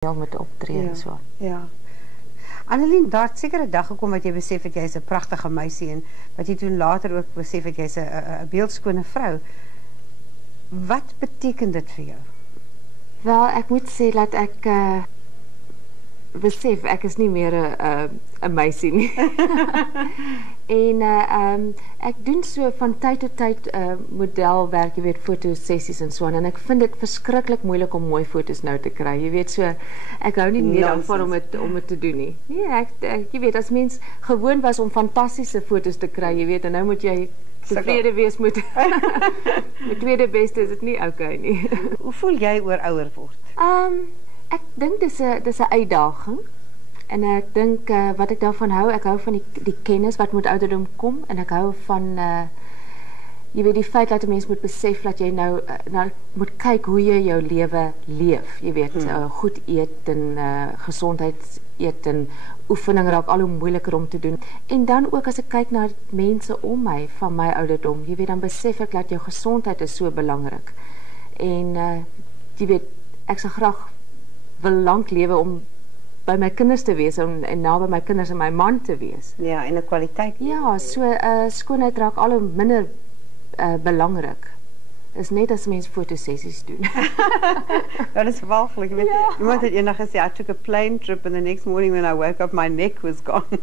met optree en so. Ja. Annelien, daar het seker 'n dag gekom wat jy besef dat jy is 'n pragtige meisie en wat jy toen later ook besef dat jy is 'n beeldskone vrou. Wat beteken dit vir jou? Wel, ek moet sê dat ek besef ek is nie meer 'n meisie nie. En ek doen so van tyd tot tyd modelwerk, jy weet, fotosessies en so aan, en ek vind dit verskriklik moeilik om mooi foto's nou te kry. Jy weet, so ek hou nie meer daarvan om dit te doen nie. Nee, ek jy weet, as mens gewoon was om fantastiese foto's te kry, jy weet, en nou moet jy tevrede wees met tweede beste, is dit nie okay nie. Hoe voel jy oor ouer word? Ek dink dis 'n uitdaging. En ek dink wat ek daarvan hou, ek hou van die kennis wat met ouderdom kom, en ek hou van jy weet, die feit dat 'n mens moet besef dat jy nou moet kyk hoe jy jou lewe leef. Jy weet, goed eet en gesondheid eet en oefening raak al hoe moeiliker om te doen. En dan ook as ek kyk na mense om my van my ouderdom, jy weet, dan besef ek dat jou gesondheid is so belangrik. En jy weet, ek sal graag wil lank lewe om by my kinders te wees en naby my kinders en my man te wees. Ja, en 'n kwaliteit. Ja, so skoonheid raak al hoe minder belangrik. Is net as mens fotosessies doen. Dat is walglik. Iemand het eendag gesê, I took a plane trip and the next morning when I woke up my neck was gone.